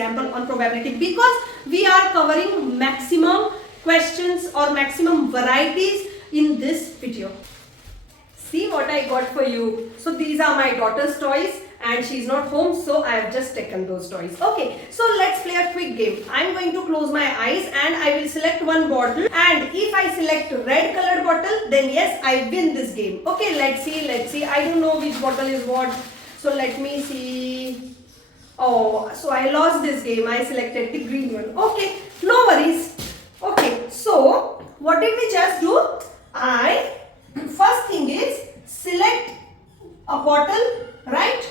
example on probability, because we are covering maximum questions or maximum varieties in this video. See what I got for you. So these are my daughter's toys and she's not home, so I have just taken those toys. Okay, so let's play a quick game. I'm going to close my eyes and I will select one bottle, and if I select red colored bottle, then yes, I win this game. Okay, let's see. I don't know which bottle is what. So let me see. Oh, so I lost this game. I selected the green one. Okay, no worries. Okay, so what did we just do? First thing is select a bottle, right?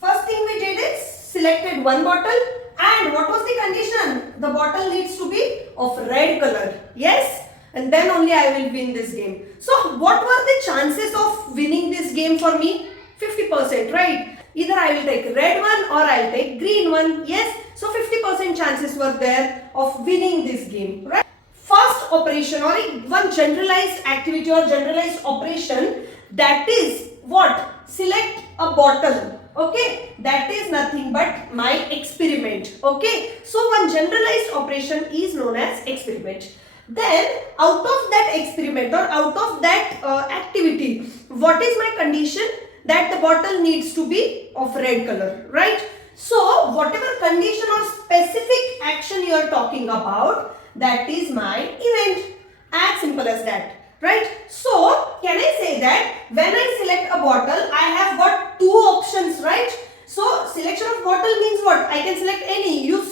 First thing we did is selected one bottle, and what was the condition? The bottle needs to be of red color. Yes? And then only I will win this game. So what were the chances of winning this game for me? 50%, right? Either I will take red one or I will take green one. Yes? So 50% chances were there of winning this game, right? First operation or one generalized activity or generalized operation, that is what? Select a bottle. Okay, that is nothing but my experiment. Okay, so one generalized operation is known as experiment. Then out of that experiment or out of that activity, what is my condition? That the bottle needs to be of red color, right? So whatever condition or specific action you are talking about, that is my event. As simple as that. Right? So, can I say that when I select a bottle, I have got two options, right? So, selection of bottle means what? I can select any. You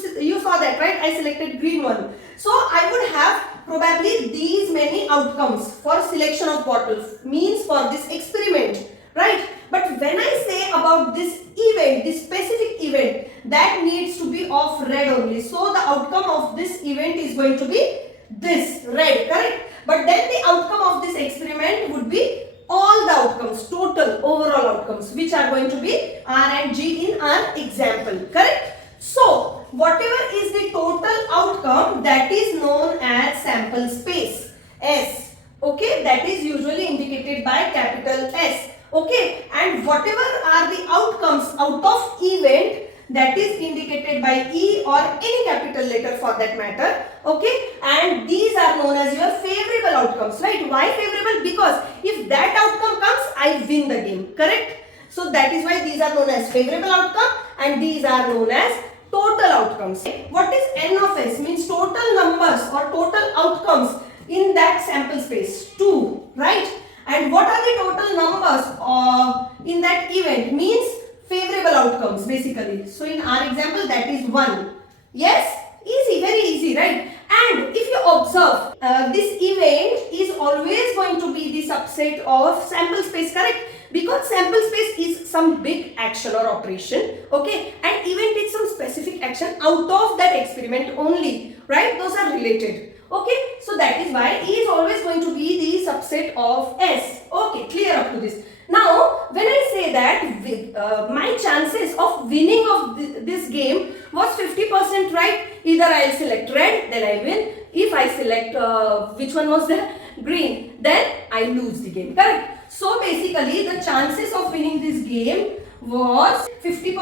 saw that, right? I selected green one. So, I would have probably these many outcomes for selection of bottles, means for this experiment, right? But when I say about this event, this specific event, that needs to be of red only. So, the outcome of this event is going to be this, red, correct? But then the outcome of this experiment would be all the outcomes, total overall outcomes, which are going to be R and G in our example, correct? So, whatever is the total outcome, that is known as sample space, S. Okay, that is usually indicated by capital S. Okay, and whatever are the outcomes out of event, that is indicated by E or any capital letter for that matter. Okay, and these are known as your favorable outcomes, right? Why favorable? Because if that outcome comes, I win the game, correct? So that is why these are known as favorable outcome and these are known as total outcomes. What is N of S? Means total numbers or total outcomes in that sample space, 2, right? And what are the total numbers in that event? Means favorable outcomes basically. So in our example, that is 1. Yes? Easy, very easy, right? And if you observe, this event is always going to be the subset of sample space, correct? Because sample space is some big action or operation, okay? And event is some specific action out of that experiment only, right? Those are related, okay? So that is why E is always going to be the subset of S. Okay, clear up to this. Now, when I say that my chances of winning of this game was 50%, right? Either I will select red, then I win. If I select, which one was there? Green, then I lose the game, correct? So, basically, the chances of winning this game was 50%.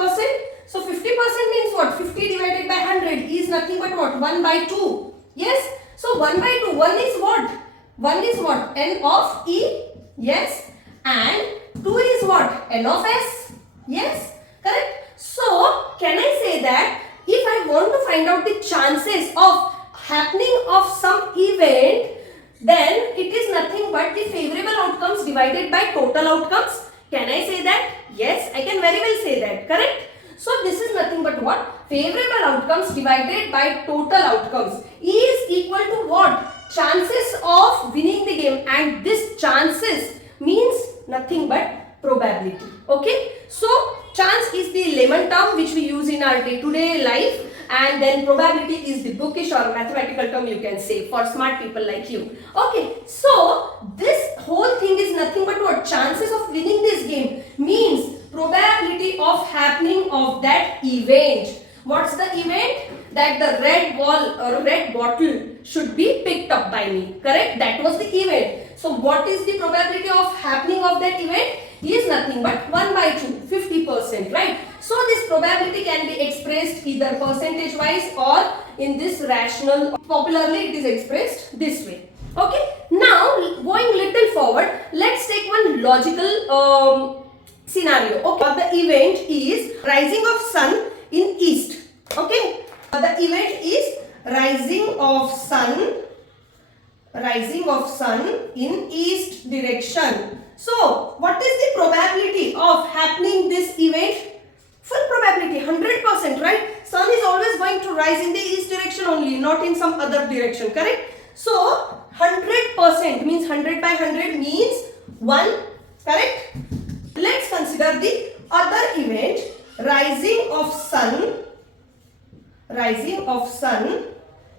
So, 50% means what? 50 divided by 100 is nothing but what? 1 by 2. Yes? So, 1 by 2. 1 is what? 1 is what? N of E. Yes? And 2 is what? N of S. Yes? Correct? So, can I say that if I want to find out the chances of happening of some event, then it is nothing but the favorable outcomes divided by total outcomes. Can I say that? Yes, I can very well say that. Correct? So, this is nothing but what? Favorable outcomes divided by total outcomes is equal to what? Chances of winning the game, and this chances means nothing but probability. Okay, so chance is the layman term which we use in our day-to-day life, and then probability is the bookish or mathematical term you can say for smart people like you. Okay, so this whole thing is nothing but what? Chances of winning this game means probability of happening of that event. What's the event? That the red ball or red bottle should be picked up by me. Correct? That was the event. So what is the probability of happening of that event? is nothing but 1 by 2, 50%, right? So this probability can be expressed either percentage wise or in this rational. Popularly it is expressed this way. Okay, now going little forward, let's take one logical scenario. Okay, the event is rising of sun in east. Okay, the event is rising of sun in east direction. So what is the probability of happening this event? Full probability, 100%, right? Sun is always going to rise in the east direction only, not in some other direction, correct? So 100% means 100 by 100 means 1, correct? Let's consider the other event, rising of sun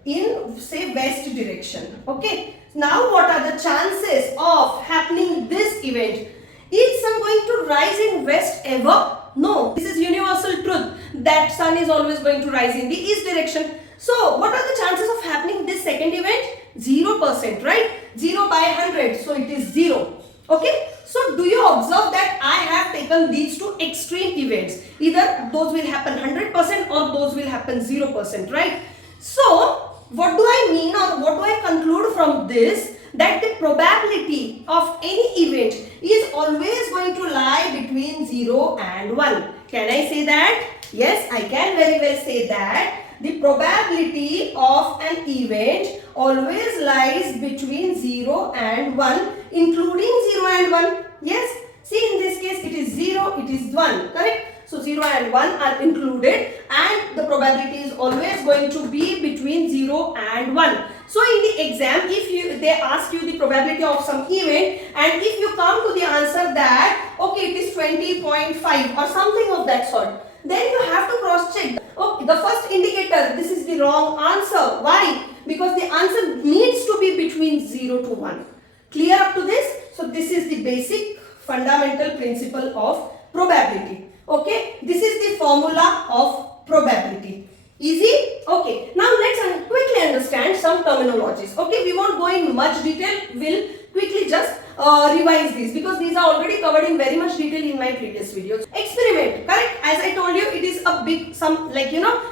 in say west direction. Okay, now what are the chances of happening this event? Is sun going to rise in west ever? No, this is universal truth that sun is always going to rise in the east direction. So what are the chances of happening this second event? 0%, right? 0 by 100, so it is 0. Okay, so do you observe that I have taken these two extreme events? Either those will happen 100% or those will happen 0%, right? So what do I mean, or what do I conclude from this? That the probability of any event is always going to lie between 0 and 1. Can I say that? Yes, I can very well say that. The probability of an event always lies between 0 and 1, including 0 and 1. Yes, see, in this case it is 0, it is 1, correct? So 0 and 1 are included, and the probability is always going to be between 0 and 1. So in the exam, if they ask you the probability of some event, and if you come to the answer that okay, it is 20.5 or something of that sort, then you have to cross check. Okay, the first indicator, this is the wrong answer. Why? Because the answer needs to be between 0 to 1. Clear up to this? So this is the basic fundamental principle of probability. Okay, this is the formula of probability. Easy? Okay, now let's quickly understand some terminologies. Okay, we won't go in much detail. We'll quickly just revise these because these are already covered in very much detail in my previous videos. Experiment, correct? As I told you, it is a big,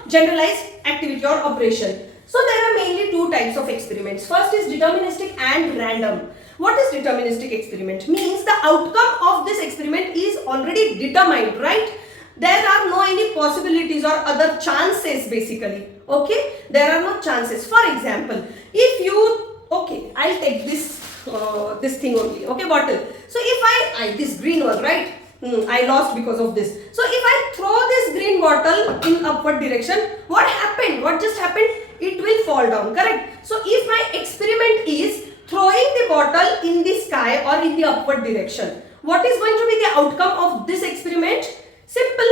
generalized activity or operation. So there are mainly two types of experiments. First is deterministic and random. What is deterministic experiment? Means the outcome of this experiment is already determined, right? There are no any possibilities or other chances basically. Okay, there are no chances. For example, if you, okay, I'll take this this thing only, okay, bottle. So if I this green one, right? I lost because of this. So if I throw this green bottle in upward direction, what happened? What just happened? It will fall down, correct? So if my experiment is throwing the bottle in the sky or in the upward direction, what is going to be the outcome of this experiment? Simple,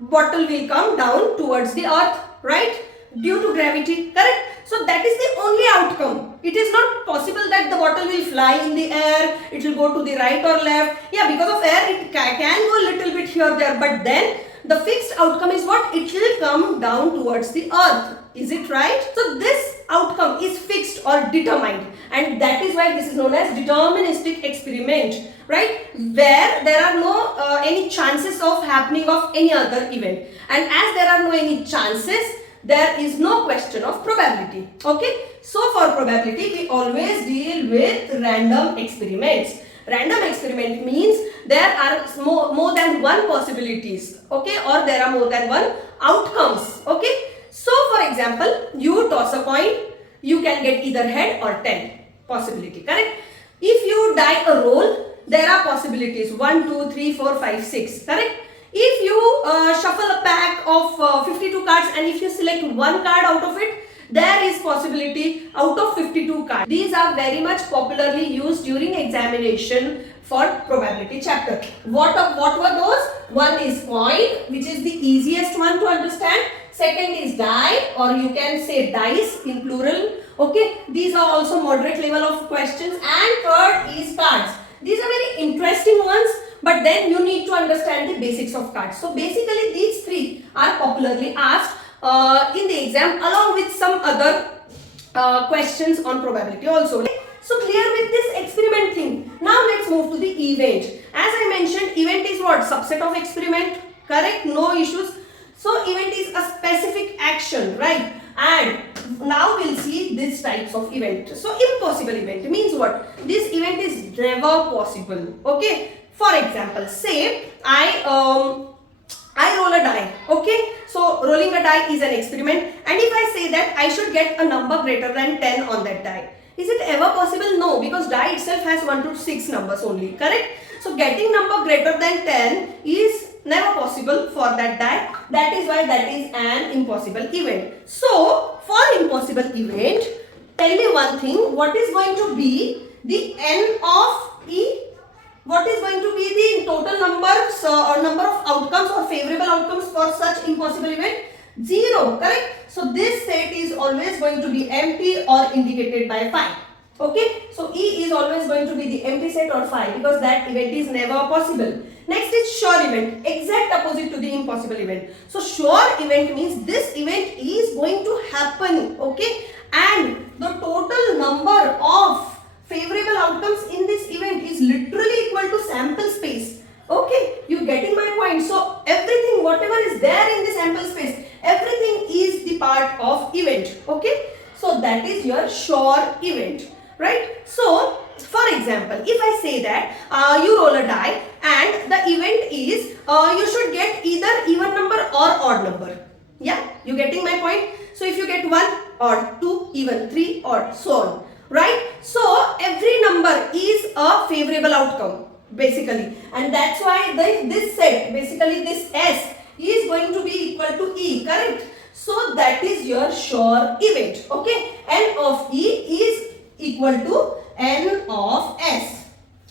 bottle will come down towards the earth, right? Due to gravity, correct? So that is the only outcome. It is not possible that the bottle will fly in the air, it will go to the right or left. Yeah, because of air it can go a little bit here or there, but then the fixed outcome is what? It will come down towards the earth. Is it right? So this outcome is fixed or determined, and that is why this is known as deterministic experiment, right? Where there are no any chances of happening of any other event, and as there are no any chances, there is no question of probability. Okay, so for probability we always deal with random experiments. Random experiment means there are more than one possibilities, okay, or there are more than one outcomes. Okay, so for example, you toss a coin, you can get either head or tail possibility, correct? If you die a roll, there are possibilities 1, 2, 3, 4, 5, 6, correct? If you shuffle a pack of 52 cards and if you select one card out of it, there is possibility out of 52 cards. These are very much popularly used during examination for probability chapter. What were those? One is coin, which is the easiest one to understand. Second is die, or you can say dice in plural. Okay, these are also moderate level of questions. And third is cards. These are very interesting ones, but then you need to understand the basics of cards. So basically these three are popularly asked in the exam along with some other questions on probability also. So clear with this experiment thing. Now let's move to the event. As I mentioned, event is what? Subset of experiment. Correct? No issues. So event is a specific action, right? And now we'll see these types of event. So impossible event means what? This event is never possible. Okay. For example, say I roll a die. Okay. So rolling a die is an experiment, and if I say that I should get a number greater than 10 on that die, is it ever possible? No, because die itself has 1 to 6 numbers only. Correct? So getting number greater than 10 is never possible for that die. That is why that is an impossible event. So for impossible event, tell me one thing, what is going to be the n of e? What is going to be the total numbers or number of outcomes or favorable outcomes for such impossible event? 0, correct? So this set is always going to be empty or indicated by 5. Okay, so E is always going to be the empty set or 5 because that event is never possible. Next is sure event, exact opposite to the impossible event. So sure event means this event is going to happen, okay, and the total number of favorable outcomes in this event is literally equal to sample space. Okay, you getting my point? So everything, whatever is there in the sample space, everything is the part of event. Okay, so that is your sure event, right? So for example, if I say that you roll a die and the event is you should get either even number or odd number. Yeah, you getting my point? So if you get 1 odd, 2 even, 3 odd, so on, right? So every number is a favorable outcome basically, and that's why this set, basically this S, is going to be equal to E, correct? So that is your sure event. Okay, N of E is equal to N of S.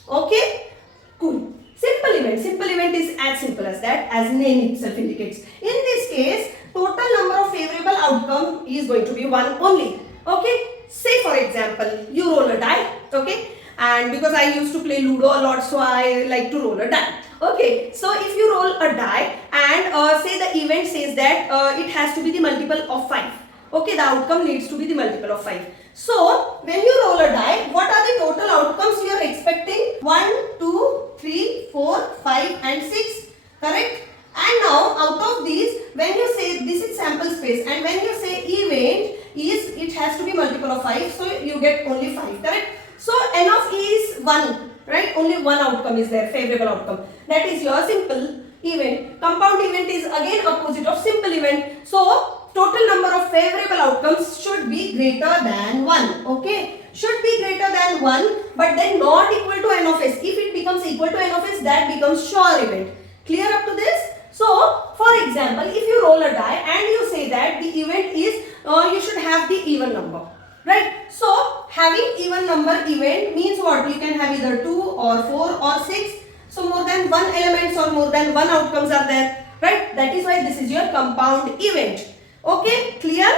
Okay, cool. Simple event is as simple as that, as name itself indicates. In this case, total number of favorable outcome is going to be 1 only. Okay, say for example, you roll a die. Okay, and because I used to play Ludo a lot, so I like to roll a die. Okay, so if you roll a die and say the event says that it has to be the multiple of 5. Okay, the outcome needs to be the multiple of 5. So when you roll a die, what are the total outcomes you are expecting? 1, 2, 3, 4, 5 and 6. Correct? And now out of these, when you say this is sample space and when you say event is, it has to be multiple of 5. So you get only 5. Correct? So N of E is 1. Right? Only one outcome is there, favorable outcome. That is your simple event. Compound event is again opposite of simple event. So total number of favorable outcomes should be greater than 1. Okay, should be greater than 1, but then not equal to N of S. If it becomes equal to N of S, that becomes sure event. Clear up to this? So for example, if you roll a die and you say that the event is you should have the even number, right? So having even number event means what? You can have either 2 or 4 or 6. So more than one elements or more than one outcomes are there, right? That is why this is your compound event. Okay, clear?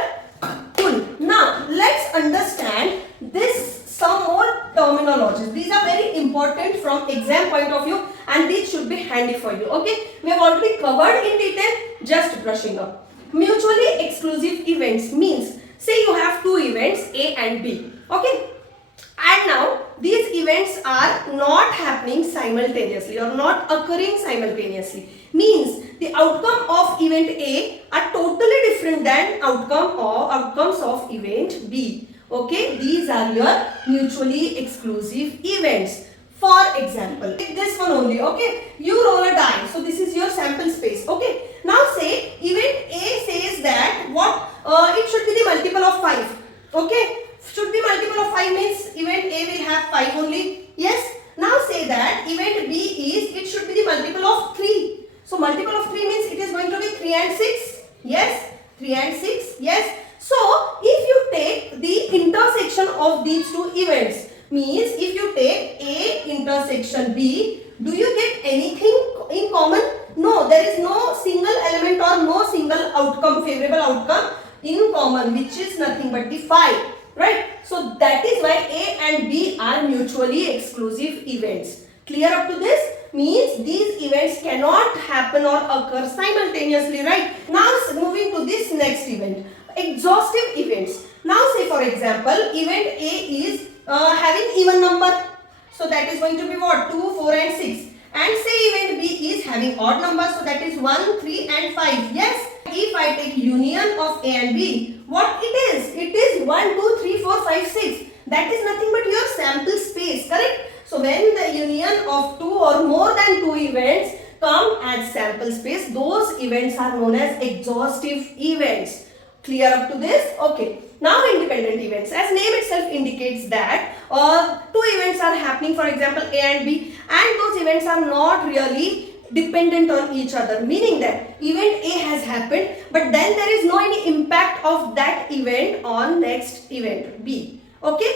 Cool. Now let's understand this some more terminologies. These are very important from exam point of view and these should be handy for you. Okay, we have already covered in detail, just brushing up. Mutually exclusive events means, say you have two events A and B. Okay, and now these events are not happening simultaneously or not occurring simultaneously. Means the outcome of event A are totally different than outcomes of event B. Okay, these are your mutually exclusive events. For example, take this one only. Okay, you roll a die. So this is your sample space. Okay, now say event A says that what it should be the multiple of 5. Okay, should be multiple of 5 means event A will have 5 only. Yes. Now say that event B is, it should be the multiple of 3. So multiple of 3 means it is going to be 3 and 6. Yes. 3 and 6. Yes. So if you take the intersection of these two events, means if you take A intersection B, do you get anything in common? No, there is no single element or no single outcome, favorable outcome in common, which is nothing but the 5. Right? So that is why A and B are mutually exclusive events. Clear up to this? Means these events cannot happen or occur simultaneously, right? Now moving to this next event, exhaustive events. Now say for example, event A is having even number. So that is going to be what? 2, 4 and 6. and say event B is having odd numbers, so that is 1, 3 and 5. Yes, if I take union of A and B, what it is? It is 1, 2, 3, 4, 5, 6. That is nothing but your sample space, correct? So when the union of two or more than two events come as sample space, those events are known as exhaustive events. Clear up to this? Okay. Now independent events, as name itself indicates that two events are happening, for example A and B, and those events are not really dependent on each other, meaning that event A has happened, but then there is no any impact of that event on next event B. Okay,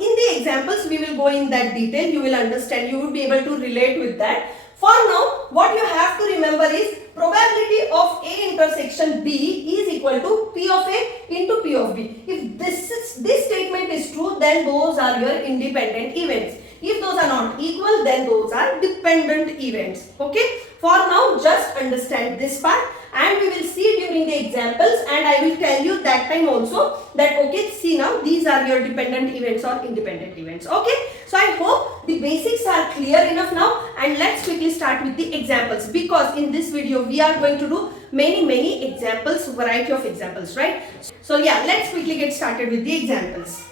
in the examples we will go in that detail, you will understand, you will be able to relate with that. For now, what you have to remember is probability of A intersection B is equal to P of A into P of B. If this statement is true, then those are your independent events. If those are not equal, then those are dependent events. Okay. For now, just understand this part, and we will see during the examples, and I will tell you that time also that okay, see now these are your dependent events or independent events. Okay. So I hope the basics are clear enough now, and let's quickly start with the examples, because in this video we are going to do many examples, variety of examples, right? So yeah, let's quickly get started with the examples.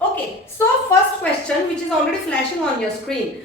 Okay, so first question, which is already flashing on your screen.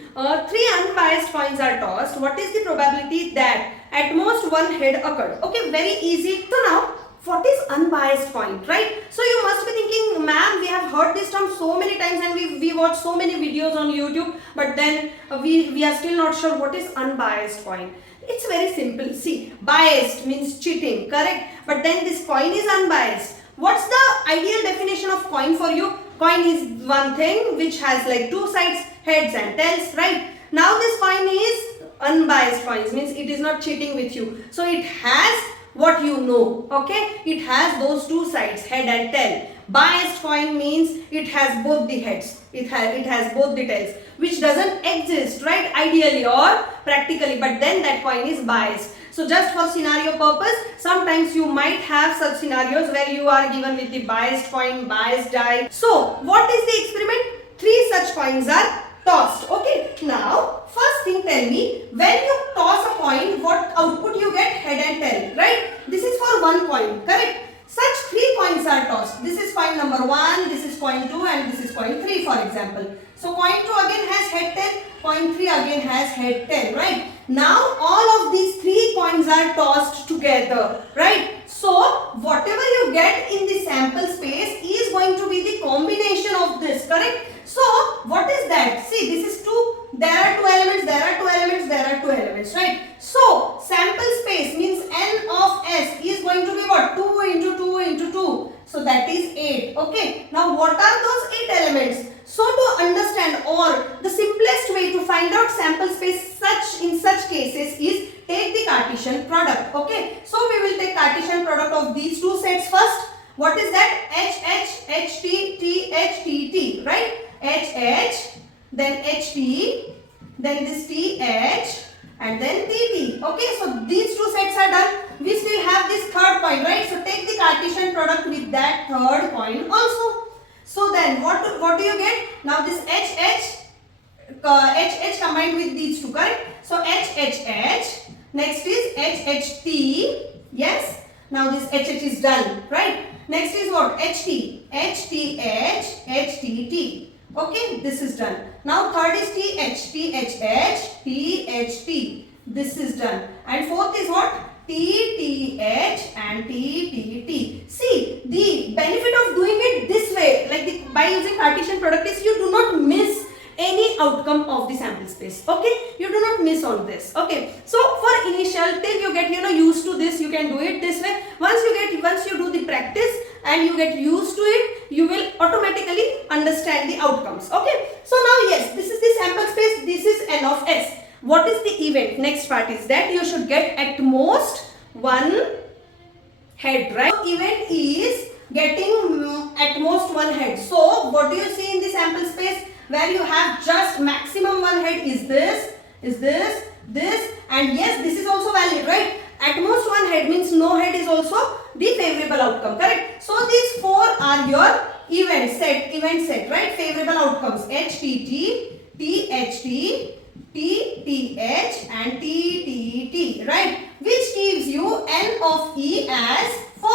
Three unbiased coins are tossed. What is the probability that at most one head occurred? Okay, very easy. So now, what is unbiased coin, right? So you must be thinking, ma'am, we have heard this term so many times and we watch so many videos on YouTube, but then we are still not sure what is unbiased coin. It's very simple. See, biased means cheating, correct? But then this coin is unbiased. What's the ideal definition of coin for you? Coin is one thing which has like two sides, heads and tails, right? Now this coin is unbiased coins, means it is not cheating with you. So it has what you know, okay? It has those two sides, head and tail. Biased coin means it has both the heads, it has both the tails, which doesn't exist, right? Ideally or practically, but then that coin is biased. So just for scenario purpose, sometimes you might have such scenarios where you are given with the biased coin, biased die. So what is the experiment? Three such coins are tossed. Okay, now first thing, tell me, when you toss a coin, what output you get? Head and tail, right? This is for one coin, correct? Such three coins are tossed. This is coin number 1, this is coin 2 and this is coin 3, for example. So coin 2 again has head tail, coin 3 again has head tail, right? Now all of these three coins are tossed together, right? So whatever you get in the sample space is going to be the combination of this, correct? So what is that? See, this is 2. There are 2 elements, there are 2 elements, there are 2 elements, right? So sample space means N of S is going to be what? 2 into 2 into 2. So that is 8. Okay. Now what are those 8 elements? So to understand, or the simplest way to find out sample space in such cases is take the Cartesian product. Okay. So we will take Cartesian product of these two sets first. What is that? H, H, T, T, H, T, T, right? H, H, then H, T, then this T, H, and then T, T. Okay, so these two sets are done. We still have this third coin, right? So take the Cartesian product with that third coin also. So then what do you get? Now this H, H combined with these two, correct? So H. Next is H, T. Yes. Now this H is done, right? Next is what? H, T, H, T, T. Okay, this is done. Now third is T, H, T. This is done. And fourth is what? T, H and T. See, the benefit of doing it this way, like by using Cartesian product, is you do not miss any outcome of the sample space. Okay, you do not miss on this. Okay, so for initial, till you get used to this, you can do it this way. Once you do the practice and you get used to it, you will automatically understand the outcomes. Okay, so now yes, this is the sample space, this is N of S. What is the event? Next part is that you should get at most one head, right? So event is getting at most one head. So what do you see in the sample space? Where you have just maximum one head is this, and yes, this is also valid, right? At most one head means no head is also the favorable outcome, correct? So these four are your event set, right? Favorable outcomes, H, T, T, T, H, T, TTH and TTT, right? Which gives you N of E as 4.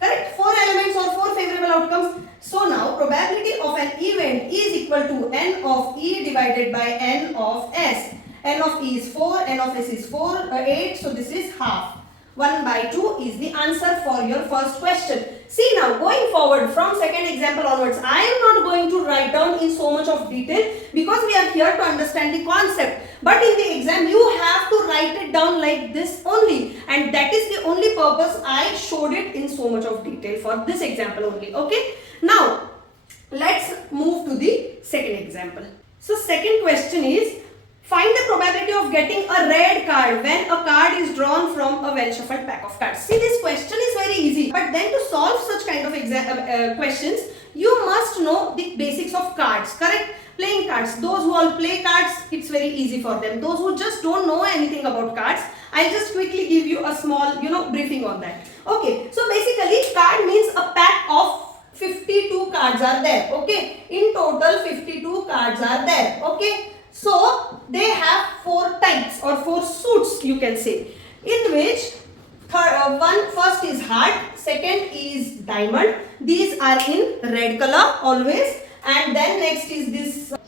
Correct? 4 elements or 4 favorable outcomes. So now probability of an event is equal to N of E divided by N of S. N of E is 4, N of S is 8, so this is half. 1 by 2 is the answer for your first question. See now, going forward from second example onwards, I am not going to write down in so much of detail because we are here to understand the concept. But in the exam, you have to write it down like this only. And that is the only purpose I showed it in so much of detail for this example only. Okay. Now, let's move to the second example. So, second question is, find the probability of getting a red card when a card is drawn from a well shuffled pack of cards. See, this question is very easy. But then to solve such kind of questions, you must know the basics of cards, correct? Playing cards. Those who all play cards, it's very easy for them. Those who just don't know anything about cards, I'll just quickly give you a small, briefing on that. Okay, so basically card means a pack of 52 cards are there. Okay, in total 52 cards are there. Okay, so they have 4 types or 4 suits, you can say, in which first is heart, second is diamond. These are in red color always, and then next is this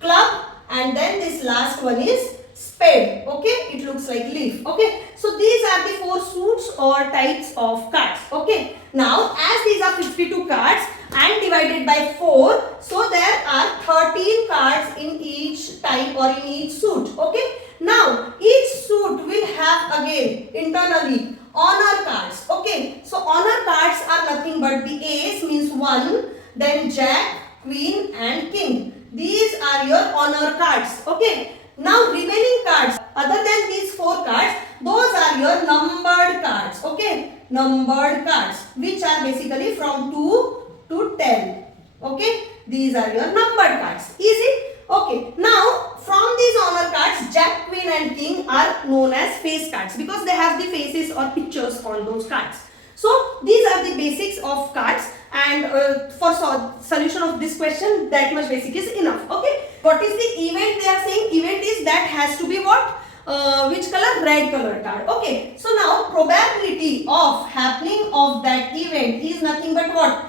club, and then this last one is spade. Okay, it looks like leaf. Okay, so these are the 4 suits or types of cards. Okay, now as these are 52 cards and divided by 4, so there are 13 cards in each type or in each suit. Okay, now each suit will have again internally honor cards. Okay, so honor cards are nothing but the ace means 1, then jack, queen and king. These are your honor cards. Okay, now remaining cards other than these 4 cards, those are your numbered cards. Okay, numbered cards which are basically from 2 to 10. Okay, these are your numbered cards. Easy. Okay, now from these honor cards, jack, queen and king are known as face cards because they have the faces or pictures on those cards. So these are the basics of cards, and for solution of this question, that much basic is enough. Okay, what is the event they are saying? Event is that has to be what? Which color? Red color card. Okay, so now probability of happening of that event is nothing but what?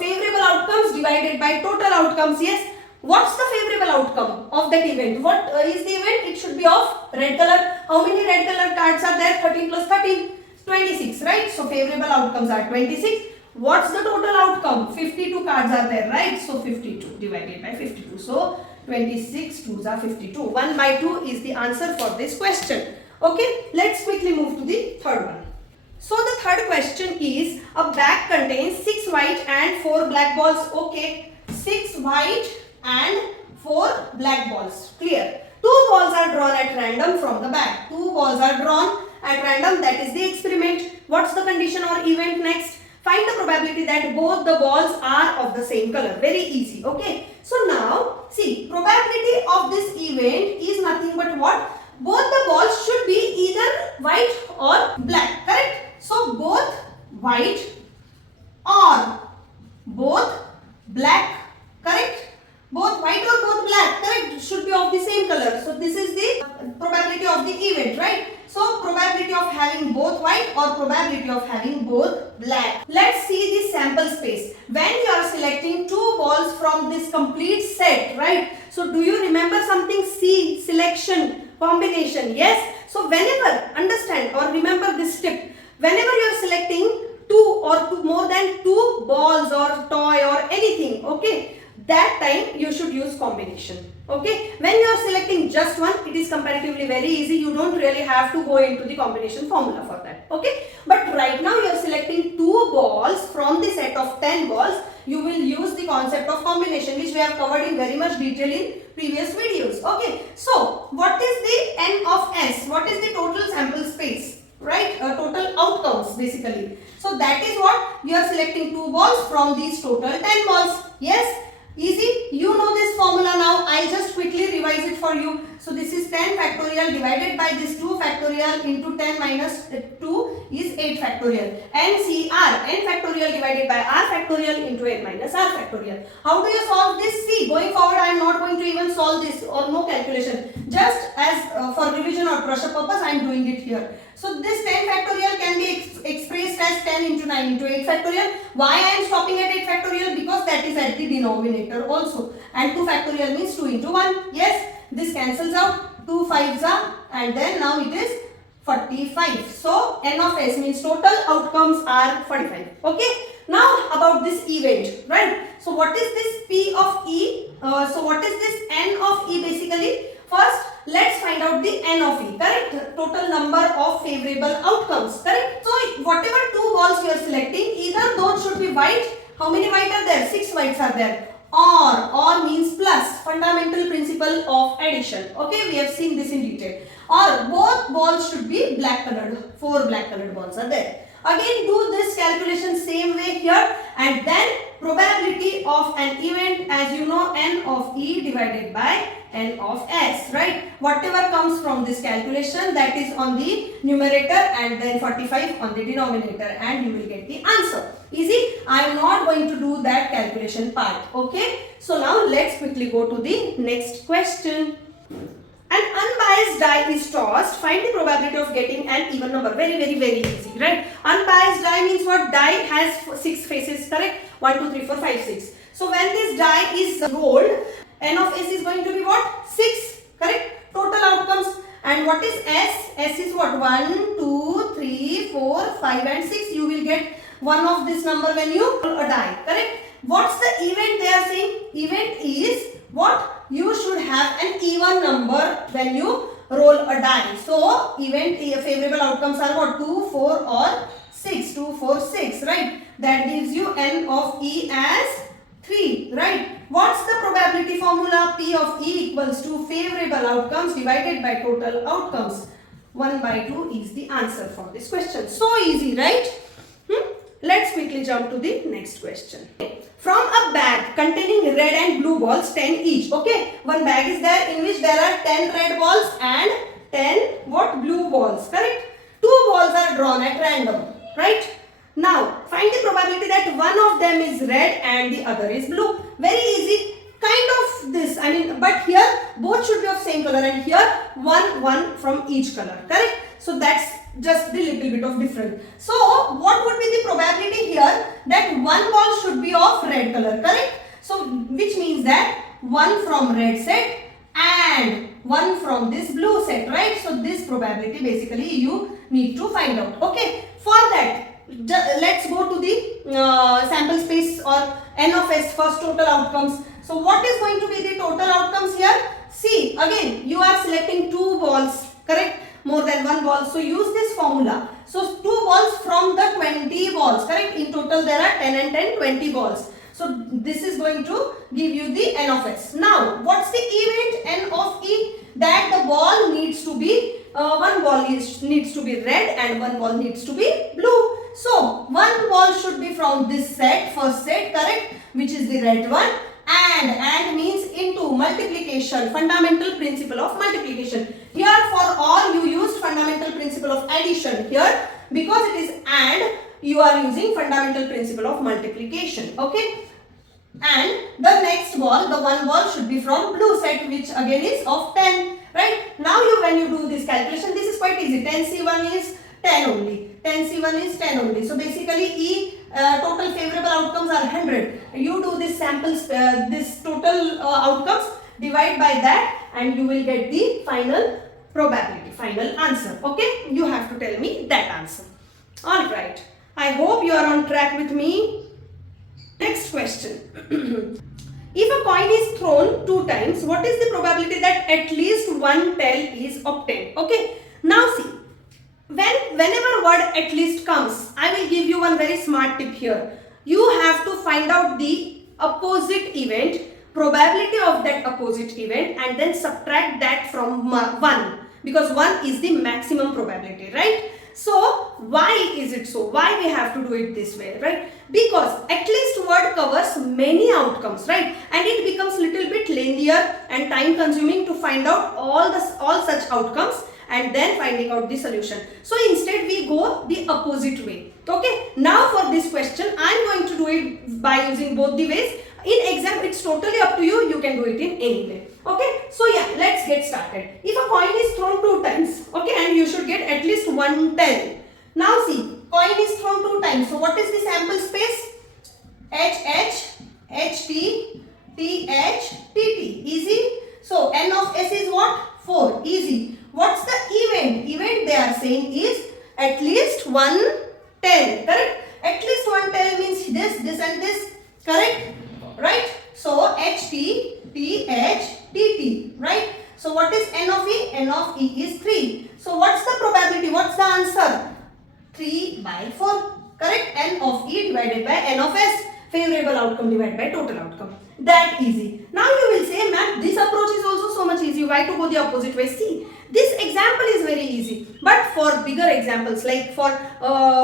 Favorable outcomes divided by total outcomes. Yes. What's the favorable outcome of that event? What is the event? It should be of red color. How many red color cards are there? 13 plus 13. 26, right? So favorable outcomes are 26. What's the total outcome? 52 cards are there, right? So 52 divided by 52. So 26 2s are 52. 1 by 2 is the answer for this question. Okay, let's quickly move to the third one. So the third question is, a bag contains 6 white and 4 black balls. Okay, 6 white and 4 black balls. Clear. 2 balls are drawn at random from the bag. 2 balls are drawn at random. That is the experiment. What's the condition or event next? Find the probability that both the balls are of the same color. Very easy. Okay. So now, see, probability of this event is nothing but what? Both the balls should be either white or black. Correct? So both white or both black. Correct? Both white or both black, correct? Should be of the same color. So this is the probability of the event, right? So probability of having both white or probability of having both black. Let's see the sample space. When you are selecting 2 balls from this complete set, right? So do you remember something? C, selection, combination. Yes. So whenever, understand or remember this tip. Whenever you are selecting 2 or more than 2 balls or toy or anything, okay, that time you should use combination. Okay, when you are selecting just one, it is comparatively very easy. You don't really have to go into the combination formula for that. Okay, but right now you are selecting 2 balls from the set of 10 balls. You will use the concept of combination, which we have covered in very much detail in previous videos. Okay, so what is the N of S? What is the total sample space? Right, total outcomes basically. So that is what you are selecting 2 balls from these total 10 balls. Yes. Easy, you know this formula now. I'll just quickly revise it for you. So this is 10 factorial divided by this 2 factorial into 10 minus 2 is 8 factorial. NCR, n factorial divided by r factorial into n minus r factorial. How do you solve this? See, going forward I am not going to even solve this or no calculation. Just as for revision or brush up purpose I am doing it here. So this 10 factorial can be expressed as 10 into 9 into 8 factorial. Why I am stopping at 8 factorial? Because that is at the denominator also. And 2 factorial means 2 into 1. Yes, this cancels out. 2 5s are, and then now it is 45. So n of s means total outcomes are 45. Okay. Now about this event, right? So what is this P of E? So what is this n of E basically? First, let's find out the n of E, correct? Total number of favorable outcomes, correct? So whatever 2 balls you are selecting, either those should be white. How many white are there? 6 whites are there. Or means plus, fundamental principle of addition. Okay, we have seen this in detail. Or both balls should be black colored. 4 black colored balls are there. Again, do this calculation same way here, and then probability of an event, as you know, n of E divided by n of S, right? Whatever comes from this calculation, that is on the numerator, and then 45 on the denominator, and you will get the answer. Easy? I am not going to do that calculation part. Okay? So now let's quickly go to the next question. An unbiased die is tossed. Find the probability of getting an even number. Very easy, right? Unbiased die means what? Die has 6 faces, correct? 1, 2, 3, 4, 5, 6. So when this die is rolled, n of s is going to be what? 6, correct? Total outcomes. And what is s? S is what? 1, 2, 3, 4, 5 and 6. You will get one of this number when you roll a die, correct? What's the event they are saying? Event is what? You should have an even number when you roll a die. So, event favorable outcomes are what? 2, 4 or 6. 2, 4, 6, right? That gives you n of E as 3, right? What's the probability formula? P of E equals to favorable outcomes divided by total outcomes. 1 by 2 is the answer for this question. So easy, right? Let's quickly jump to the next question. From a bag containing red and blue balls, 10 each. Okay, one bag is there in which there are 10 red balls and 10 what? Blue balls, correct? 2 balls are drawn at random, right? Now, find the probability that one of them is red and the other is blue. Very easy. Kind of this, but here both should be of same color, and here one from each color, correct? So that's just the little bit of difference. So what would be the probability here that one ball should be of red color, correct? So which means that one from red set and one from this blue set, right? So this probability basically you need to find out. Okay, for that let's go to the sample space or n of s, first total outcomes. So what is going to be the total outcomes here? See, again you are selecting 2 balls, correct? More than 1 ball. So use this formula. So 2 balls from the 20 balls, correct? In total there are 10 and 10, 20 balls. So this is going to give you the n of s. Now what's the event n of E? That the ball needs to be, one ball needs to be red and one ball needs to be blue. So one ball should be from this set, first set, correct? Which is the red one. And means into multiplication, fundamental principle of multiplication. Here for all you used fundamental principle of addition. Here because it is and, you are using fundamental principle of multiplication. Okay. And the next ball, the one ball should be from blue set, which again is of 10. Right. Now when you do this calculation, this is quite easy. 10C1 is 10 only. 10C1 is 10 only. So basically E total favorable outcomes are 100. You do this samples, this total outcomes, divide by that, and you will get the final probability, final answer. Okay, you have to tell me that answer. All right, I hope you are on track with me. Next question. If a coin is thrown 2 times, what is the probability that at least one tail is obtained? Okay, now see, whenever word at least comes, I will give you one very smart tip here. You have to find out the opposite event, probability of that opposite event, and then subtract that from 1, because 1 is the maximum probability, right? So why is it so? Why we have to do it this way, right? Because at least word covers many outcomes, right? And it becomes little bit lengthier and time consuming to find out all such outcomes and then finding out the solution. So instead we go the opposite way. Okay, now for this question I am going to do it by using both the ways. In exam it's totally up to you, you can do it in any way. Okay, so yeah, let's get started. If a coin is thrown 2 times, okay, and you should get at least 1 tael. Now see, coin is thrown 2 times, so what is the sample space? H, H, T, T, H, T, T. Easy. So n of s is what? 4. Easy. What's the event? Event they are saying is at least 1 tael. Correct? At least 1 tael means this and this. Correct? Right? So H, T, T, H, T, T. Right? So what is n of E? N of E is 3. So what's the probability? What's the answer? 3 by 4. Correct? N of E divided by N of S. Favorable outcome divided by total outcome. That easy. Now you will say, ma'am, this approach is also so much easy. Why to go the opposite way? See, this example is very easy. But for bigger examples, like for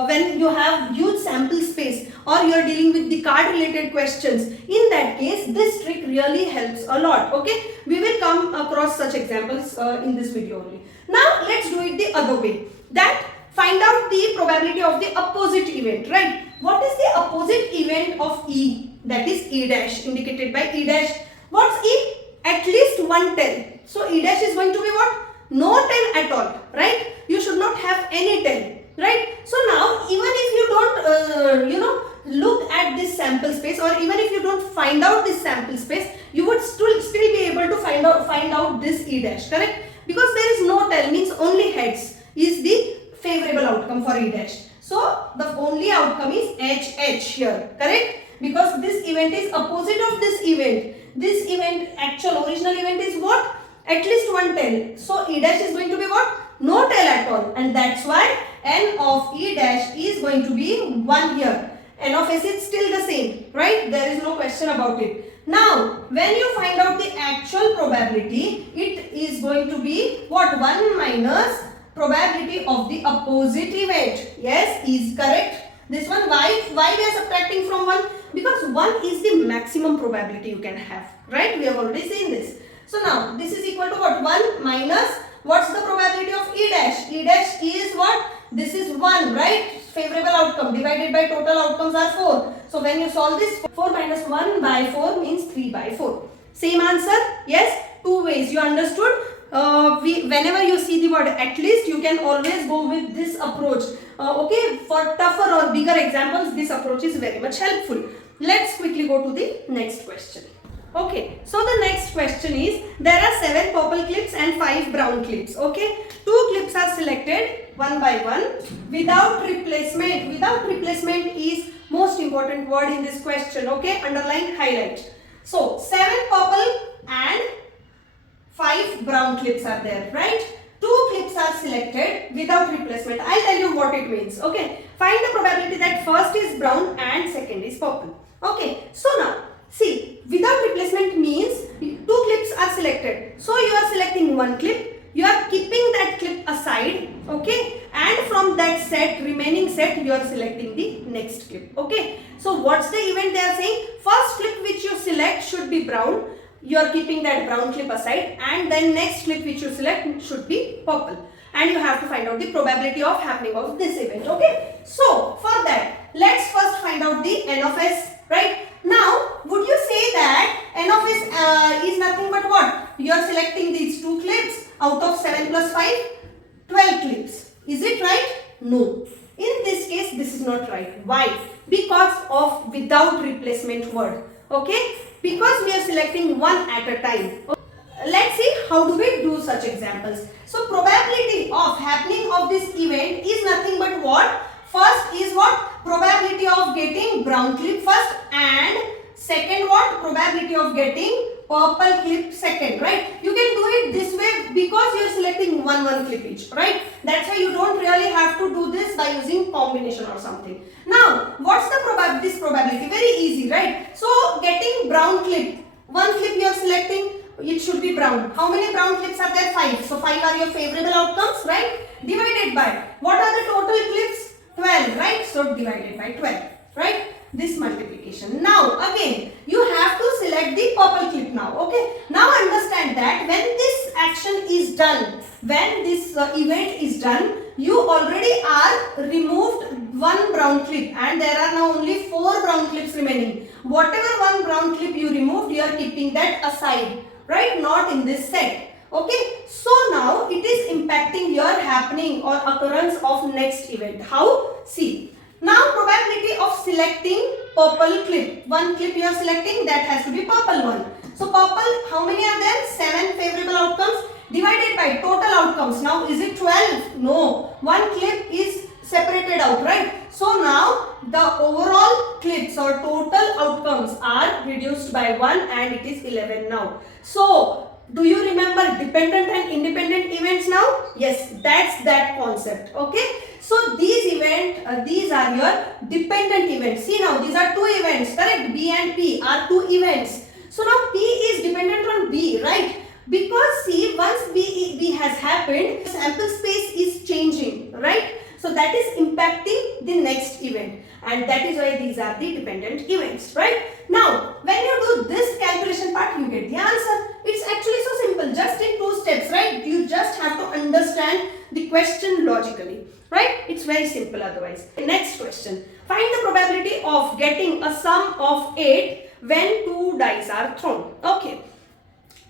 when you have huge sample space or you are dealing with the card related questions, in that case, this trick really helps a lot. Okay, we will come across such examples in this video only. Now let's do it the other way. That find out the probability of the opposite event, right? What is the opposite event of E? That is E dash, indicated by E dash. What's E? At least 1 tael. So E dash is going to be what? No tael at all, right? You should not have any tael, right? So now, even if you don't, look at this sample space, or even if you don't find out this sample space, you would still be able to find out this E dash, correct? Because there is no tail, means only heads is the favorable outcome for E dash. So the only outcome is H here, correct? Because this event is opposite of this event. This event, actual original event is what? At least 1 tael. So E dash is going to be what? No tail at all. And that's why N of E dash is going to be 1 here. N of S is still the same, right? There is no question about it. Now, when you find out the actual probability, it is going to be what? 1 minus probability of the opposite event. Yes, is correct. This one, why we are subtracting from 1? Because 1 is the maximum probability you can have, right? We have already seen this. So now, this is equal to what? 1 minus, what's the probability of E dash? E dash is what? This is 1, right? Favorable outcome divided by total outcomes are 4. So when you solve this, 4 minus 1 by 4 means 3 by 4. Same answer? Yes? 2 ways. You understood? Whenever you see the word at least, you can always go with this approach. Okay, for tougher or bigger examples, this approach is very much helpful. Let's quickly go to the next question. Okay, so the next question is, there are 7 purple clips and 5 brown clips. Okay, 2 clips are selected one by one without replacement. Without replacement is most important word in this question. Okay, underline, highlight. So 7 purple and 5 brown clips are there, right? 2 clips are selected without replacement. I'll tell you what it means. Okay, find the probability that first is brown and second is purple. Okay, so now see, without replacement means 2 clips are selected. So you are selecting 1 clip, you are keeping that clip aside, okay, and from that set, remaining set, you are selecting the next clip. Okay, so what's the event they are saying? First clip which you select should be brown. You are keeping that brown clip aside, and then next clip which you select should be purple, and you have to find out the probability of happening of this event. Okay, so for that, let's first find out the N of S, right? Now, would you say that N of S is nothing but what? You are selecting these 2 clips out of 7 plus 5, 12 clips. Is it right? No. In this case, this is not right. Why? Because of without replacement word. Okay? Because we are selecting 1 at a time. Let's see how do we do such examples. So probability of happening of this event is nothing but what? First is what? Probability of getting brown clip first, and second what? Probability of getting purple clip second, right? You can do it this way because you are selecting one clip each, right? That's why you don't really have to do this by using combination or something. Now, what's the probability? Very easy, right? So, getting brown clip, 1 clip you are selecting, it should be brown. How many brown clips are there? 5. So, 5 are your favorable outcomes, right? divided by, what are the total clips? 12, right? So divided by 12, right? This multiplication. Now again, you have to select the purple clip now, okay? Now understand that when this action is done, when this event is done, you already are removed one brown clip and there are now only 4 brown clips remaining. Whatever one brown clip you removed, you are keeping that aside, right? Not in this set. Okay, so now it is impacting your happening or occurrence of next event. How? See, now probability of selecting purple clip. One clip you are selecting, that has to be purple one. So purple, how many are there? 7 favorable outcomes divided by total outcomes. Now is it 12? No, one clip is separated out, right? So now the overall clips or total outcomes are reduced by 1 and it is 11 now. So do you remember dependent and independent events now? Yes, that's that concept. Okay. So these these are your dependent events. See now, these are 2 events, correct? B and P are 2 events. So now P is dependent on B, right? Because see, once B has happened, sample space is changing, right? So that is impacting the next event, and that is why these are the dependent events, right? Now, when you do this calculation part, you get the answer. It's actually so simple, just in 2 steps, right? You just have to understand the question logically, right? It's very simple otherwise. Next question. Find the probability of getting a sum of 8 when 2 dice are thrown. Okay.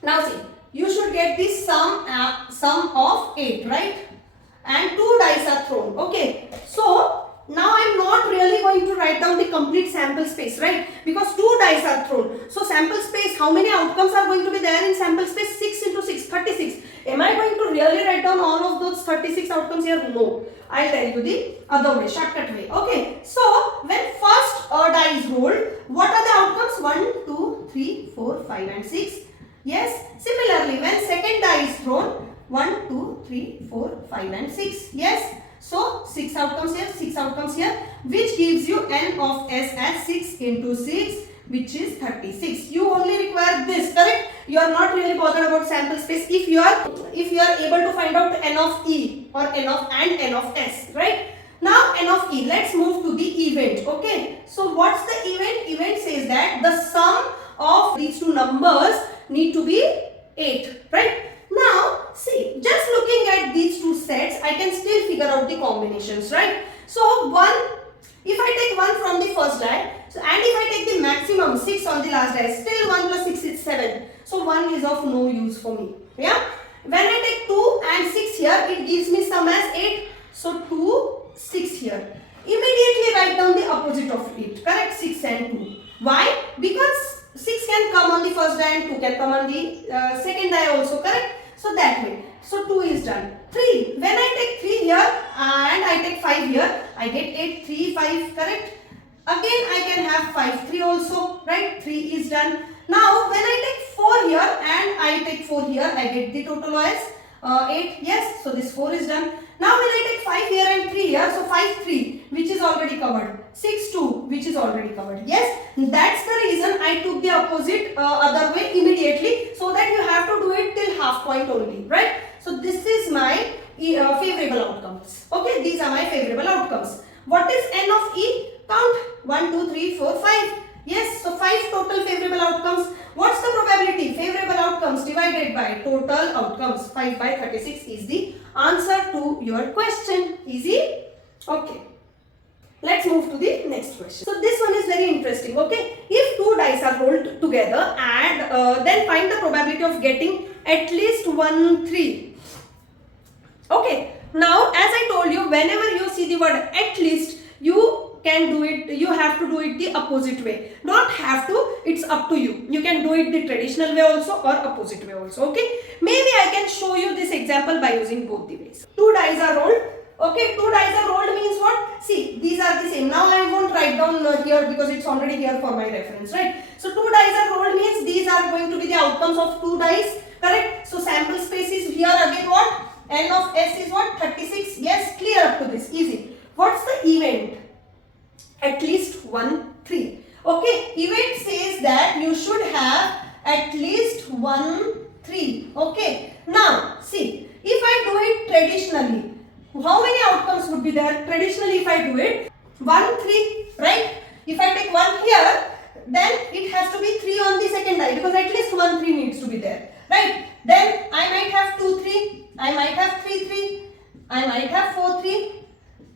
Now see, you should get the sum of 8, right? And 2 dice are thrown. Okay. So now I am not really going to write down the complete sample space, right? Because 2 dice are thrown. So sample space, how many outcomes are going to be there in sample space? 6 into 6, 36. Am I going to really write down all of those 36 outcomes here? No. I'll tell you the other way, shortcut way. Okay. So when first die is rolled, what are the outcomes? 1, 2, 3, 4, 5 and 6. Yes. Similarly, when second die is thrown, 1, 2, 3, 4, 5 and 6. Yes. So 6 outcomes here, 6 outcomes here, which gives you n of s as 6 into 6, which is 36. You only require this, correct? You are not really bothered about sample space if you are able to find out n of e or n of s, right? Now n of e. Let's move to the event. Okay. So what's the event? Event says that the sum of these 2 numbers need to be 8, right? Now, see, just looking at these 2 sets, I can still figure out the combinations, right? So, if I take 1 from the first die, so, and if I take the maximum 6 on the last die, still 1 plus 6 is 7. So, 1 is of no use for me. Yeah? When I take 2 and 6 here, it gives me sum as 8. So, 2, 6 here. Immediately write down the opposite of it, correct? 6 and 2. Why? Because 6 can come on the first die and 2 can come on the second die also, correct? So that way. So 2 is done. 3. When I take 3 here and I take 5 here, I get 8, 3, 5, correct? Again I can have 5, 3 also, right? 3 is done. Now when I take 4 here and I take 4 here, I get the total as 8. Yes, so this 4 is done. Now when I take 5 here and 3 here, so 5, 3, which is already covered. 6, 2, which is already covered. Yes, that's the reason I took the opposite other way immediately, so that you have to do it till half point only, right? So this is my favorable outcomes. Okay, these are my favorable outcomes. What is n of e? Count 1, 2, 3, 4, 5. Yes, so 5 total favorable outcomes. What's the probability? Favorable outcomes divided by total outcomes. 5 by 36 is the answer to your question. Easy? Okay. Let's move to the next question. So this one is very interesting. Okay. If 2 dice are rolled together and then find the probability of getting at least 1, 3. Okay. Now as I told you, whenever you see the word at least, you can do it, you have to do it the opposite way. Not have to, it's up to you. You can do it the traditional way also or opposite way also. Okay. Maybe I can show you this example by using both the ways. 2 dice are rolled. Okay, 2 dice are rolled means what? See, these are the same. Now I won't write down here because it's already here for my reference, right? So 2 dice are rolled means these are going to be the outcomes of 2 dice, correct? So sample space is here again what? N of s is what? 36. Yes, clear up to this. Easy. What's the event? At least 1, 3. Okay, event says that you should have at least 1, 3. Okay, now see, if I do it traditionally, how many outcomes would be there? Traditionally, if I do it, 1, 3, right? If I take 1 here, then it has to be 3 on the second die because at least 1, 3 needs to be there, right? Then I might have 2, 3, I might have 3, 3, I might have 4, 3,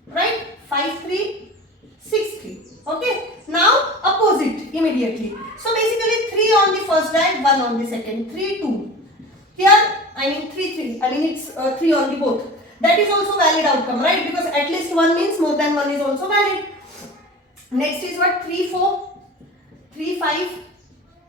right? 5, 3, 6, 3. Okay. Now opposite immediately. So basically 3 on the first die, 1 on the second, 3, 2. Here I mean 3, 3. I mean it's 3 on the both. That is also valid outcome, right? Because at least 1 means more than 1 is also valid. Next is what? 3, 4, 3, 5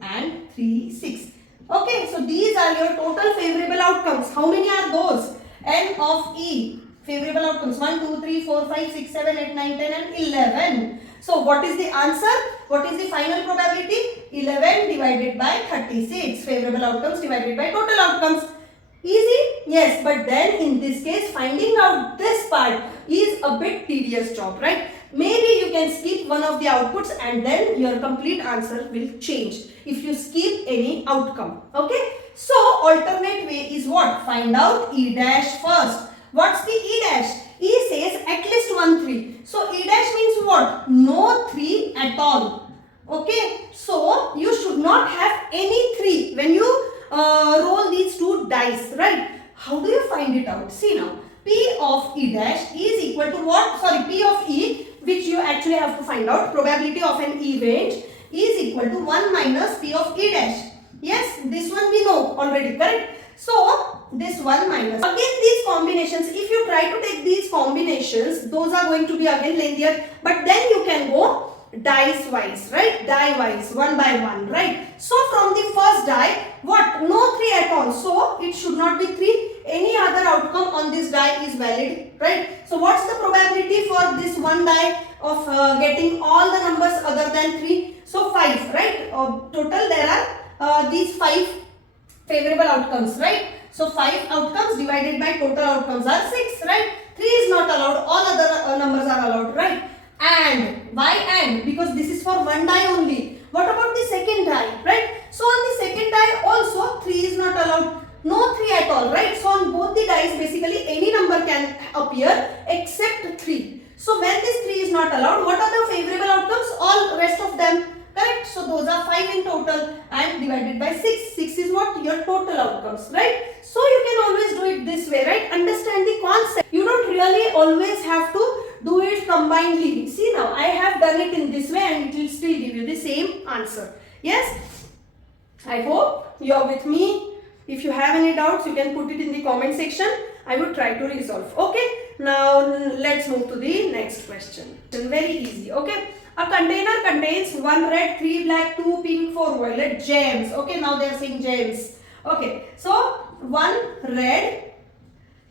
and 3, 6. Okay, so these are your total favorable outcomes. How many are those? N of E. Favorable outcomes 1, 2, 3, 4, 5, 6, 7, 8, 9, 10 and 11. So what is the answer? What is the final probability? 11 divided by 36. Favorable outcomes divided by total outcomes. Easy? Yes, but then in this case finding out this part is a bit tedious job, right? Maybe you can skip one of the outputs and then your complete answer will change if you skip any outcome. Okay? So alternate way is what? Find out E dash first. What's the E dash? E says at least 1 3. So E dash means what? No 3 at all. Okay? So you should not have any 3 when you roll these two dice, right? How do you find it out? See now, P of E dash is equal to what? Sorry, P of E, which you actually have to find out. Probability of an event is equal to 1 minus P of E dash. Yes, this one we know already, correct? So, this 1 minus. Again, these combinations, if you try to take these combinations, those are going to be again lengthier. But then you can go dice wise, right? Die wise, 1 by 1, right? So, from the first die, what? No 3 at all. So, it should not be 3. Any other outcome on this die is valid, right? So, what's the probability for this one die of getting all the numbers other than 3? So, 5, right? Total there are these 5 favorable outcomes, right? So, 5 outcomes divided by total outcomes are 6, right? 3 is not allowed. All other numbers are allowed, right? And why and? Because this is for one die only. What about the second die, right? So on the second die also 3 is not allowed. No 3 at all, right? So on both the dice basically any number can appear except 3. So when this 3 is not allowed, what are the favorable outcomes? All rest of them, correct? So those are 5 in total and divided by 6. 6 is what? Your total outcomes, right? So you can always do it this way, right? Understand the concept. You don't really always have to do it combinedly. See now, I have done it in this way and it will still give you the same answer. Yes? I hope you are with me. If you have any doubts, you can put it in the comment section. I will try to resolve. Okay? Now, let's move to the next question. Very easy. Okay? A container contains 1 red, 3 black, 2 pink, 4 violet gems. Okay? Now they are saying gems. Okay? So, 1 red,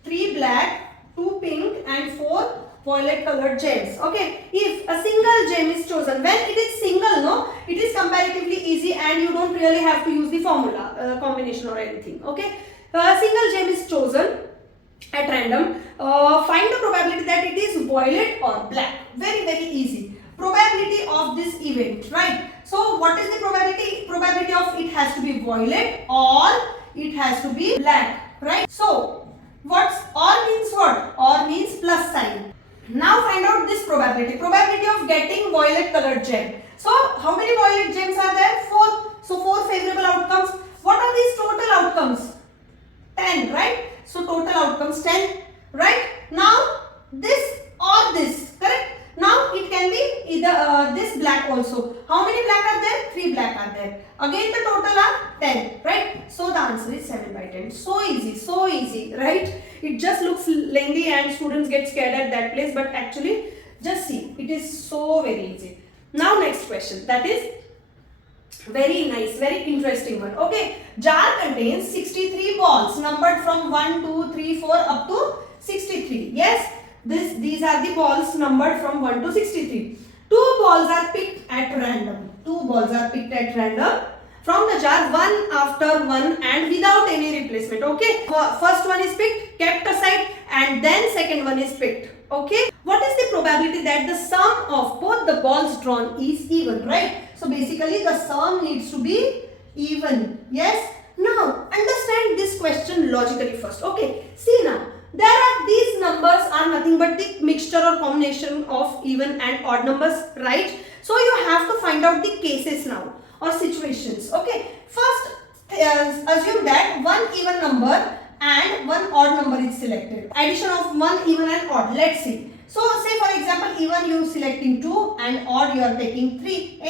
3 black, 2 pink and 4 violet colored gems. Okay, if a single gem is chosen, when it is single, no, it is comparatively easy and you don't really have to use the formula combination or anything. Okay, a single gem is chosen at random. Find the probability that it is violet or black. Very easy. Probability of this event, right? So what is the probability? Probability of it has to be violet or it has to be black, right? So what's or means what? Or means plus sign. Now find out this probability. Probability of getting violet colored gem. So how many violet gems are there? 4. So 4 favorable outcomes. What are these total outcomes? 10, right? So total outcomes 10, right? Now this or this, correct? Now it can be either this black also. How many black are there? 3 black are there. Again the total are 10, right? So the answer is 7 by 10. So easy, right? It just looks lengthy and students get scared at that place, but actually just see, it is so very easy. Now next question, that is very nice, very interesting one. Okay, jar contains 63 balls numbered from 1, 2, 3, 4 up to 63. Yes, these are the balls numbered from 1 to 63. 2 balls are picked at random. 2 balls are picked at random from the jar, one after one and without any replacement. Okay, first one is picked, kept aside, and then second one is picked. Okay, what is the probability that the sum of both the balls drawn is even, right? So basically the sum needs to be even. Yes, now understand this question logically first. Okay, see now, there are these numbers are are nothing but the mixture or combination of even and odd numbers, right? So you have to find out the cases now or situations. Okay, first assume that one even number and one odd number is selected. Addition of one even and odd. Let's see. So say for example, even you selecting 2 and odd you are taking 3.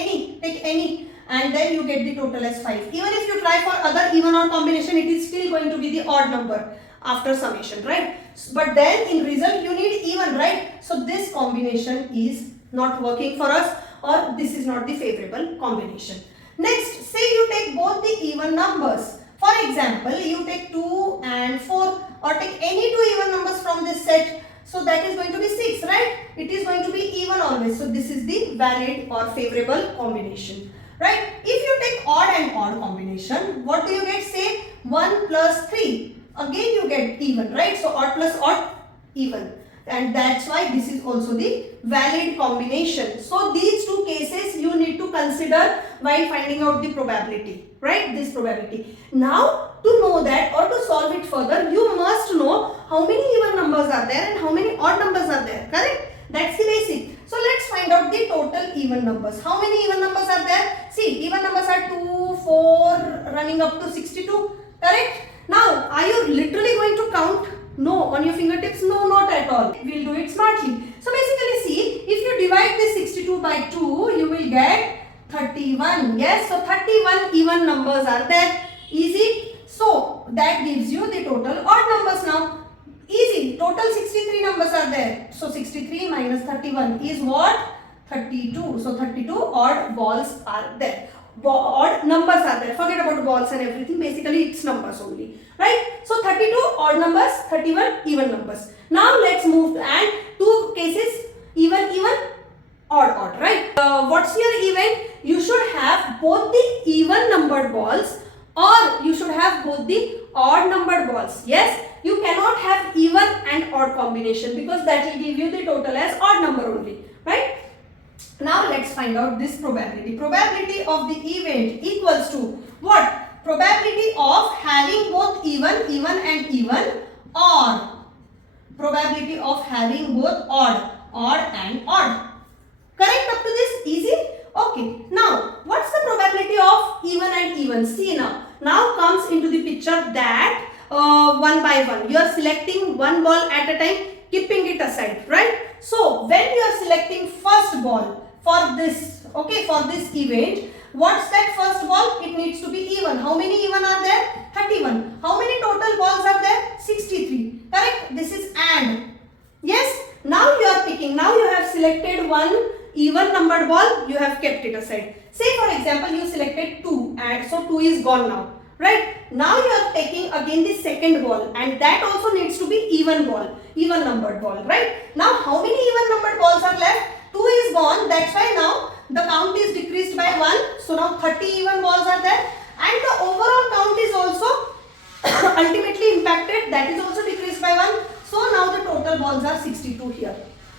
Take any, and then you get the total as 5. Even if you try for other even or combination, it is still going to be the odd number after summation, right? But then in result you need even, right? So this combination is not working for us, or this is not the favorable combination. Next, say you take both the even numbers. For example, you take 2 and 4, or take any two even numbers from this set. So that is going to be 6, right? It is going to be even always. So this is the valid or favorable combination, right? If you take odd and odd combination, what do you get? Say 1 plus 3. Again you get even, right? So odd plus odd, even. And that's why this is also the valid combination. So these two cases you need to consider while finding out the probability, right? This probability. Now to know that or to solve it further, you must know how many even numbers are there and how many odd numbers are there, correct? That's the basic. So let's find out the total even numbers. How many even numbers are there? See, even numbers are 2, 4, running up to 62, correct? Now, are you literally going to count? No, on your fingertips? No, not at all. We'll do it smartly. So basically see, if you divide this 62 by 2, you will get 31. Yes, so 31 even numbers are there. Easy. So that gives you the total odd numbers now. Easy. Total 63 numbers are there. So 63 minus 31 is what? 32. So 32 odd balls are there. Odd numbers are there. Forget about balls and everything. Basically it's numbers only, right? So 32 odd numbers, 31 even numbers. Now let's move and two cases, even, odd, right? What's your event? You should have both the even numbered balls, or you should have both the odd numbered balls. Yes, you cannot have even and odd combination, because that will give you the total as odd number only, right? Now let's find out this probability. Probability of the event equals to what? Probability of having both even and even, or probability of having both odd and odd. Correct up to this? Easy? Okay. Now, what's the probability of even and even? See now. Now comes into the picture that one by one. You are selecting one ball at a time, keeping it aside, right? So, when you are selecting first ball for this, okay, for this event, what's that first ball? It needs to be even. How many even are there? 31. How many total balls are there? 63. Correct? This is AND. Yes? Now you are picking. Now you have selected one even numbered ball. You have kept it aside. Say for example, you selected 2 and so 2 is gone now. Right? Now you are taking again the second ball, and that also needs to be even ball. Even numbered ball. Right? Now how many even numbered balls are left? 2 is gone. That's why now the count is decreased by 1. So now 30 even balls are there. And the overall count is also ultimately impacted. That is also decreased by 1. So now the total balls are 62 here.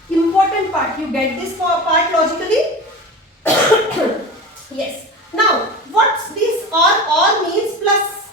Important part. You get this part logically? Yes. Now, what's this or means plus?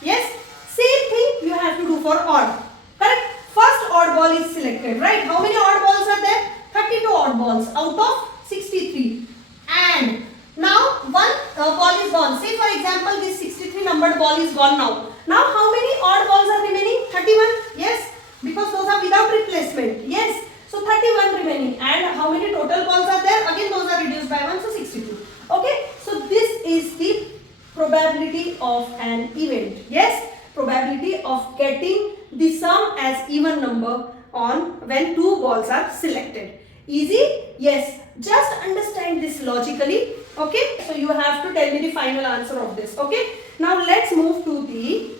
Yes. Same thing you have to do for odd. Correct? First odd ball is selected, right? How many odd balls are there? 32 odd balls out of 63. And now one ball is gone. Say for example, this 63 numbered ball is gone now. Now how many odd balls are remaining? 31. Yes. Because those are without replacement. Yes. So 31 remaining. And how many total balls are there? Again those are reduced by 1. So 62. Okay. So this is the probability of an event. Yes. Probability of getting the sum as even number on when two balls are selected. Easy? Yes. Just understand this logically. Okay. So you have to tell me the final answer of this. Okay. Now let's move to the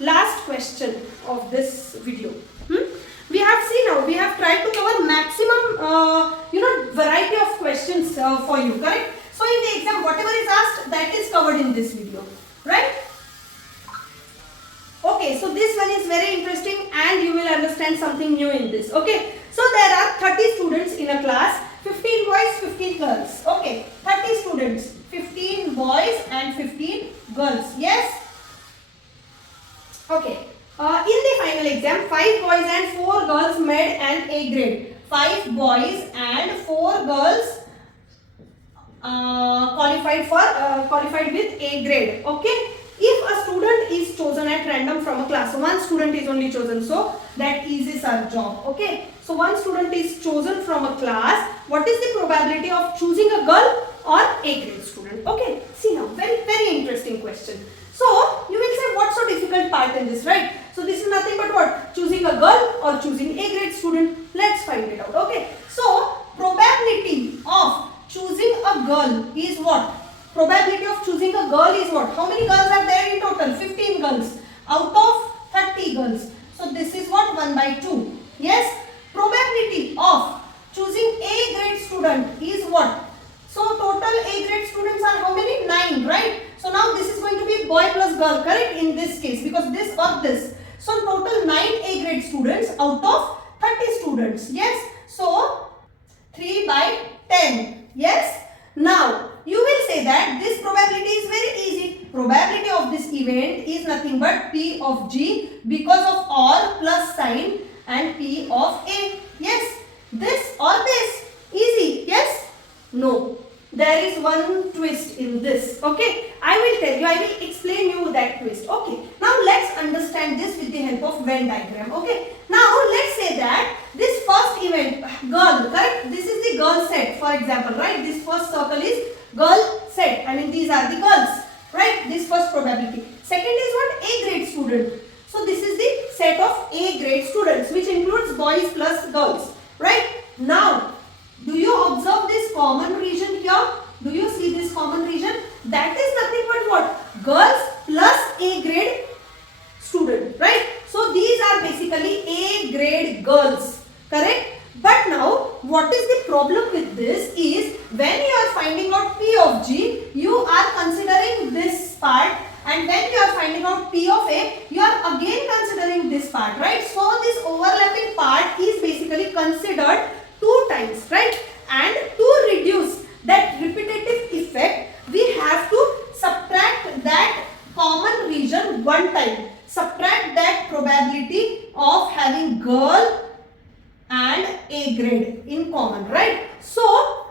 last question of this video. We have seen now, we have tried to cover maximum variety of questions for you, correct? So in the exam, whatever is asked, that is covered in this video, right? Okay, so this one is very interesting and you will understand something new in this. Okay, so there are 30 students in a class, 15 boys, 15 girls. Okay, 30 students, 15 boys and 15 girls. Yes? Okay, In the final exam, 5 boys and 4 girls made an A grade. 5 boys and 4 girls qualified with A grade. Okay. If a student is chosen at random from a class, so one student is only chosen, so that eases our job. Okay. So one student is chosen from a class. What is the probability of choosing a girl or A grade student? Okay. See now, very interesting question. So you will say, what's so difficult part in this, right? So this is nothing but what? Choosing a girl or choosing A grade student. Let's find it out. Okay. So probability of choosing a girl is what? Probability of choosing a girl is what? How many girls are there in total? 15 girls out of 30 girls. So this is what? 1 by 2. Yes. Probability of choosing A grade student is what? So total A grade students are how many? 9, right? So now this is going to be boy plus girl, correct? In this case, because this or this. So total 9 A grade students out of 30 students. Yes. So 3 by 10. Yes. Now you will say that this probability is very easy. Probability of this event is nothing but P of G because of or plus sign and P of A. Yes. This or this. Easy. Yes. No. There is one twist in this. Okay. I will tell you. I will explain you that twist. Okay. Now let's understand this with the help of Venn diagram. Okay. Now let's say that this first event, girl, correct? This is the girl set, for example, right? This first circle is girl set. I mean, these are the girls, right? This first probability. Second is what? A grade student. So this is the set of A grade students, which includes boys plus girls, right? Now, do you observe this common region here? Do you see this common region? That is nothing but what? Girls plus A grade student, right? So these are basically A grade girls, correct? But now, what is the problem with this is when you are finding out P of G, you are considering this part, and when you are finding out P of A, you are again considering this part, right? So this overlapping part is basically considered 2 times, right? And to reduce that repetitive effect, we have to subtract that common region 1 time. Subtract that probability of having girl and A grade in common, right? So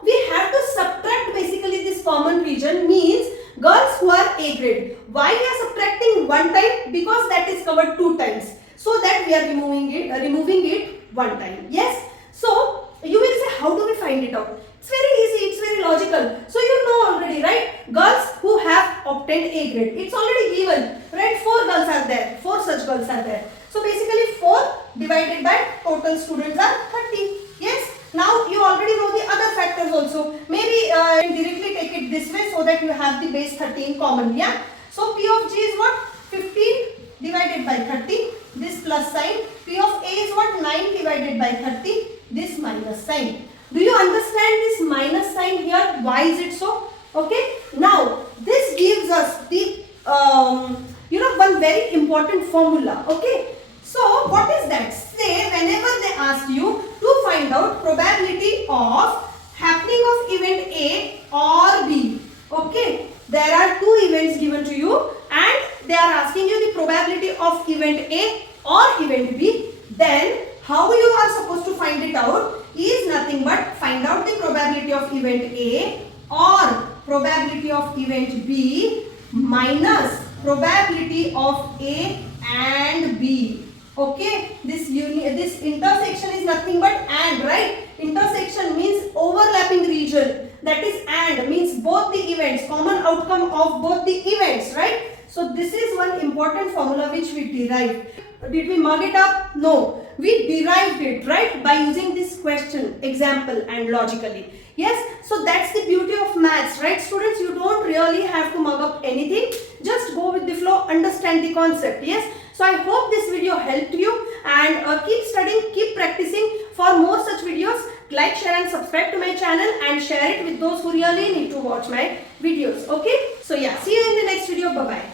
we have to subtract basically this common region, means girls who are A grade. Why we are subtracting 1 time? Because that is covered 2 times. So that we are removing it 1 time. Yes. So you will say, how do we find it out? It's very easy, it's very logical. So you know already, right? Girls who have obtained A grade. It's already given, right? 4 girls are there. 4 such girls are there. So basically 4 divided by total students are 30. Yes. Now you already know the other factors also. Maybe directly take it this way so that you have the base 30 in common. Yeah. So P of G is what? 15 divided by 30. This plus sign. P of A is what? 9 divided by 30. This minus sign. Do you understand this minus sign here? Why is it so? Okay. Now this gives us the one very important formula. Okay. So what is that? Say whenever they ask you to find out probability of happening of event A or B. Okay. There are 2 events given to you and they are asking you the probability of event A or event B. Then how you are supposed to find it out is nothing but find out the probability of event A or probability of event B minus probability of A and B. Okay, this intersection is nothing but and, right? Intersection means overlapping region. That is and means both the events, common outcome of both the events, right? So this is one important formula which we derived. Did we mug it up? No. We derived it, right? By using this question, example and logically. Yes. So that's the beauty of maths, right? Students, you don't really have to mug up anything. Just go with the flow, understand the concept. Yes. So I hope this video helped you, and keep studying, keep practicing. For more such videos, like, share and subscribe to my channel and share it with those who really need to watch my videos. Okay. So yeah, see you in the next video. Bye-bye.